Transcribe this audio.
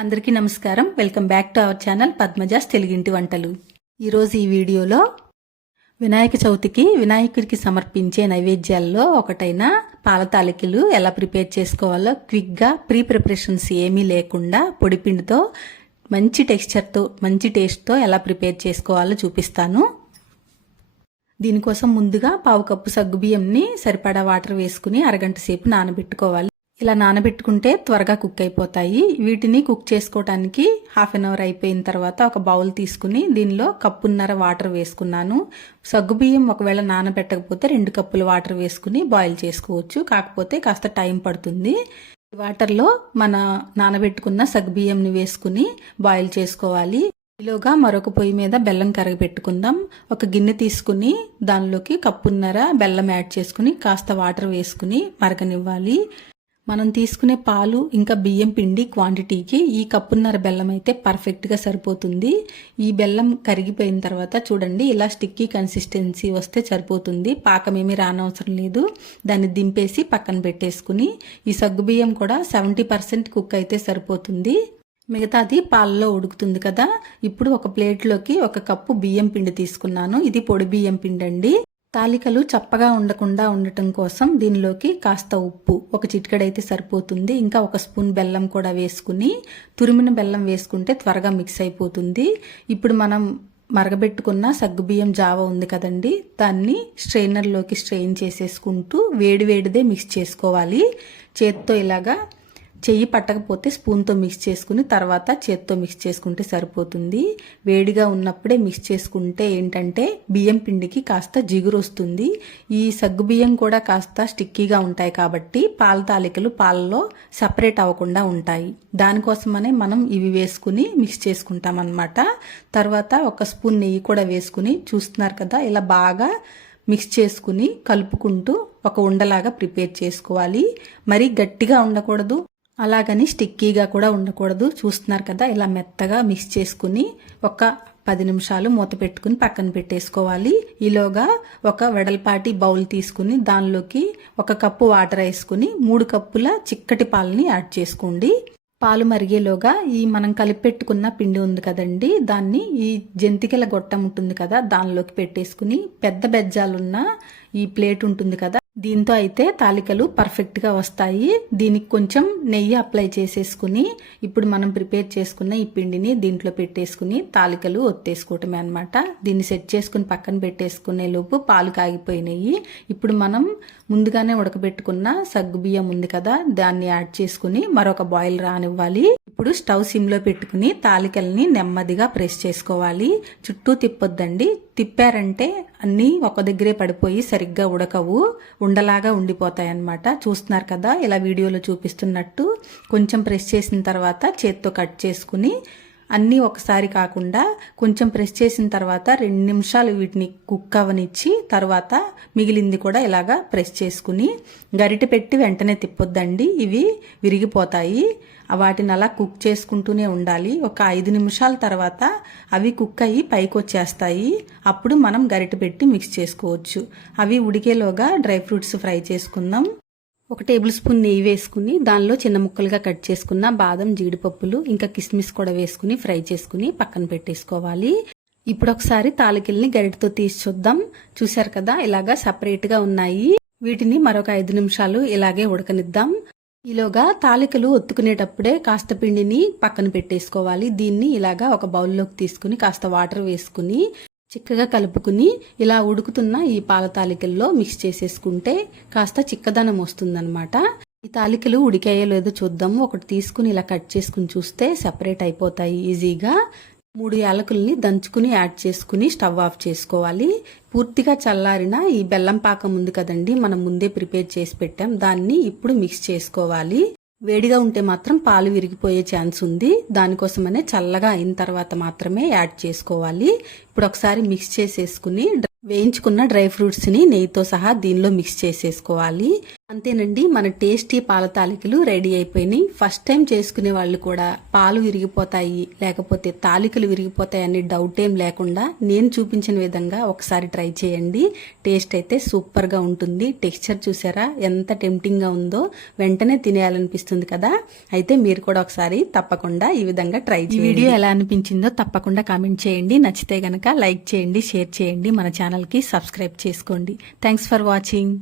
అందరికీ నమస్కారం. Welcome back to our channel Padmaja's తెలుగింటి వంటలు. ఈరోజు ఈ వీడియోలో వినాయక చవితికి వినాయకుడికి సమర్పించే నైవేద్యాల్లో ఒకటైన పాల తాలికలు ఎలా ప్రిపేర్ చేసుకోవాలో క్విక్గా ప్రీ ప్రిపరేషన్స్ ఏమీ లేకుండా పొడిపిండితో మంచి టెక్స్చర్తో మంచి టేస్ట్తో ఎలా ప్రిపేర్ చేసుకోవాలో చూపిస్తాను. దీనికోసం ముందుగా పావు కప్పు సగ్గుబియ్యంని సరిపడా వాటర్ వేసుకుని అరగంట సేపు నానబెట్టుకోవాలి. ఇలా నానబెట్టుకుంటే త్వరగా కుక్ అయిపోతాయి. వీటిని కుక్ చేసుకోవడానికి హాఫ్ అన్ అవర్ అయిపోయిన తర్వాత ఒక బౌల్ తీసుకుని దీనిలో కప్పున్నర వాటర్ వేసుకున్నాను. సగ్గుబియ్యం ఒకవేళ నానబెట్టకపోతే 2 కప్పుల వాటర్ వేసుకుని బాయిల్ చేసుకోవచ్చు. కాకపోతే కాస్త టైం పడుతుంది. వాటర్లో మన నానబెట్టుకున్న సగ్గుబియ్యంని వేసుకుని బాయిల్ చేసుకోవాలి. ఈలోగా మరొక పొయ్యి మీద బెల్లం కరగబెట్టుకుందాం. ఒక గిన్నె తీసుకుని దానిలోకి కప్పున్నర బెల్లం యాడ్ చేసుకుని కాస్త వాటర్ వేసుకుని మరగనివ్వాలి. మనం తీసుకునే పాలు ఇంకా బియ్యం పిండి క్వాంటిటీకి ఈ కప్పున్నర బెల్లం అయితే పర్ఫెక్ట్గా సరిపోతుంది. ఈ బెల్లం కరిగిపోయిన తర్వాత చూడండి, ఇలా స్టిక్కీ కన్సిస్టెన్సీ వస్తే సరిపోతుంది. పాకం ఏమీ రానవసరం లేదు. దాన్ని దింపేసి పక్కన పెట్టేసుకుని ఈ సగ్గుబియ్యం కూడా 70% కుక్ అయితే సరిపోతుంది. మిగతాది పాలలో ఉడుకుతుంది కదా. ఇప్పుడు ఒక ప్లేట్లోకి 1 కప్పు బియ్యం పిండి తీసుకున్నాను. ఇది పొడి బియ్యం పిండి అండి. తాలికలు చప్పగా ఉండకుండా ఉండటం కోసం దీనిలోకి కాస్త ఉప్పు, 1 చిటికెడైతే సరిపోతుంది. ఇంకా 1 స్పూన్ బెల్లం కూడా వేసుకుని, తురిమిన బెల్లం వేసుకుంటే త్వరగా మిక్స్ అయిపోతుంది. ఇప్పుడు మనం మరగబెట్టుకున్న సగ్గుబియ్యం జావ ఉంది కదండి, దాన్ని స్ట్రెయినర్లోకి స్ట్రెయిన్ చేసేసుకుంటూ వేడివేడిదే మిక్స్ చేసుకోవాలి. చేత్తో ఇలాగా చెయ్యి పట్టకపోతే స్పూన్తో మిక్స్ చేసుకుని తర్వాత చేత్తో మిక్స్ చేసుకుంటే సరిపోతుంది. వేడిగా ఉన్నప్పుడే మిక్స్ చేసుకుంటే ఏంటంటే బియ్యం పిండికి కాస్త జిగురు వస్తుంది. ఈ సగ్గు బియ్యం కూడా కాస్త స్టిక్కీగా ఉంటాయి కాబట్టి పాల తాలికలు పాలలో సపరేట్ అవ్వకుండా ఉంటాయి. దానికోసమనే మనం ఇవి వేసుకుని మిక్స్ చేసుకుంటాం అన్నమాట. తర్వాత 1 స్పూన్ నెయ్యి కూడా వేసుకుని చూస్తున్నారు కదా, ఇలా బాగా మిక్స్ చేసుకుని కలుపుకుంటూ ఒక ఉండలాగా ప్రిపేర్ చేసుకోవాలి. మరీ గట్టిగా ఉండకూడదు, అలాగని స్టిక్కీగా కూడా ఉండకూడదు. చూస్తున్నారు కదా, ఇలా మెత్తగా మిక్స్ చేసుకుని ఒక 10 నిమిషాలు మూత పెట్టుకుని పక్కన పెట్టేసుకోవాలి. ఈలోగా ఒక వెడల్పాటి బౌల్ తీసుకుని దానిలోకి 1 కప్పు వాటర్ వేసుకుని 3 కప్పుల చిక్కటి పాలని యాడ్ చేసుకోండి. పాలు మరిగేలోగా ఈ మనం కలిపి పెట్టుకున్న పిండి ఉంది కదండి, దాన్ని ఈ జంతికల గొట్టం ఉంటుంది కదా దానిలోకి పెట్టేసుకుని పెద్ద బెజ్జాలున్న ఈ ప్లేట్ ఉంటుంది కదా, దీంతో అయితే తాలికలు పర్ఫెక్ట్గా వస్తాయి. దీనికి కొంచెం నెయ్యి అప్లై చేసేసుకుని ఇప్పుడు మనం ప్రిపేర్ చేసుకున్న ఈ పిండిని దీంట్లో పెట్టేసుకుని తాలికలు ఒత్తేసుకోవటమే అనమాట. దీన్ని సెట్ చేసుకుని పక్కన పెట్టేసుకునే లోపు పాలు కాగిపోయినాయి. ఇప్పుడు మనం ముందుగానే ఉడకబెట్టుకున్న సగ్గుబియ్యం ఉంది కదా, దాన్ని యాడ్ చేసుకుని మరొక బాయిల్ రానివ్వాలి. ఇప్పుడు స్టవ్ సిమ్లో పెట్టుకుని తాలికల్ని నెమ్మదిగా ప్రెస్ చేసుకోవాలి. చుట్టూ తిప్పొద్దండి. తిప్పారంటే అన్నీ ఒక దగ్గరే పడిపోయి సరిగ్గా ఉడకవు, ఉండలాగా ఉండిపోతాయి అన్నమాట. చూస్తున్నారు కదా, ఇలా వీడియోలో చూపిస్తున్నట్టు కొంచెం ప్రెస్ చేసిన తర్వాత చేత్తో కట్ చేసుకుని అన్నీ ఒకసారి కాకుండా కొంచెం ప్రెస్ చేసిన తర్వాత 2 నిమిషాలు వీటిని కుక్ అవనిచ్చి తర్వాత మిగిలింది కూడా ఇలాగా ప్రెస్ చేసుకుని గరిటె పెట్టి వెంటనే తిప్పొద్దండి, ఇవి విరిగిపోతాయి. వాటిని అలా కుక్ చేసుకుంటూనే ఉండాలి. ఒక 5 నిమిషాల తర్వాత అవి కుక్ అయ్యి పైకి వచ్చేస్తాయి. అప్పుడు మనం గరిటె పెట్టి మిక్స్ చేసుకోవచ్చు. అవి ఉడికేలోగా డ్రై ఫ్రూట్స్ ఫ్రై చేసుకుందాం. 1 టేబుల్ స్పూన్ నెయ్యి వేసుకుని దానిలో చిన్న ముక్కలుగా కట్ చేసుకున్న బాదం, జీడిపప్పులు ఇంకా కిస్మిస్ కూడా వేసుకుని ఫ్రై చేసుకుని పక్కన పెట్టేసుకోవాలి. ఇప్పుడు ఒకసారి తాలికల్ని గరిటెతో తీసి చూద్దాం. చూసారు కదా, ఇలాగా సపరేట్గా ఉన్నాయి. వీటిని మరొక 5 నిమిషాలు ఇలాగే ఉడకనిద్దాం. ఈలోగా తాలికలు ఒత్తుకునేటప్పుడే కాస్త పిండిని పక్కన పెట్టేసుకోవాలి. దీన్ని ఇలాగా ఒక బౌల్లోకి తీసుకుని కాస్త వాటర్ వేసుకుని చిక్కగా కలుపుకుని ఇలా ఉడుకుతున్న ఈ పాల తాలికల్లో మిక్స్ చేసేసుకుంటే కాస్త చిక్కదనం వస్తుందన్నమాట. ఈ తాలికలు ఉడికాయో లేదో చూద్దాము. ఒకటి తీసుకుని ఇలా కట్ చేసుకుని చూస్తే సెపరేట్ అయిపోతాయి ఈజీగా. 3 యాలకుల్ని దంచుకుని యాడ్ చేసుకుని స్టవ్ ఆఫ్ చేసుకోవాలి. పూర్తిగా చల్లారిన ఈ బెల్లం పాకం ఉంది కదండి, మనం ముందే ప్రిపేర్ చేసి పెట్టాం, దాన్ని ఇప్పుడు మిక్స్ చేసుకోవాలి. వేడిగా ఉంటే మాత్రం పాలు విరిగిపోయే ఛాన్స్ ఉంది. దానికోసమనే చల్లగా అయిన తర్వాత మాత్రమే యాడ్ చేసుకోవాలి. ఇప్పుడు ఒకసారి మిక్స్ చేసేసుకుని వేయించుకున్న డ్రై ఫ్రూట్స్ని నెయ్యితో సహా దీనిలో మిక్స్ చేసేసుకోవాలి. అంతేనండి, మన టేస్టీ పాల తాలికలు రెడీ అయిపోయినాయి. ఫస్ట్ టైం చేసుకునే వాళ్ళు కూడా పాలు విరిగిపోతాయి లేకపోతే తాలికలు విరిగిపోతాయి అనే డౌట్ ఏం లేకుండా నేను చూపించిన విధంగా ఒకసారి ట్రై చేయండి. టేస్ట్ అయితే సూపర్ గా ఉంటుంది. టెక్స్చర్ చూసారా ఎంత టెంప్టింగ్ గా ఉందో, వెంటనే తినేయాలనిపిస్తుంది కదా. అయితే మీరు కూడా ఒకసారి తప్పకుండా ఈ విధంగా ట్రై చేయండి. వీడియో ఎలా అనిపించిందో తప్పకుండా కామెంట్ చేయండి. నచ్చితే గనక లైక్ చేయండి, షేర్ చేయండి, మన ఛానల్ కి సబ్స్క్రైబ్ చేసుకోండి. Thanks for watching.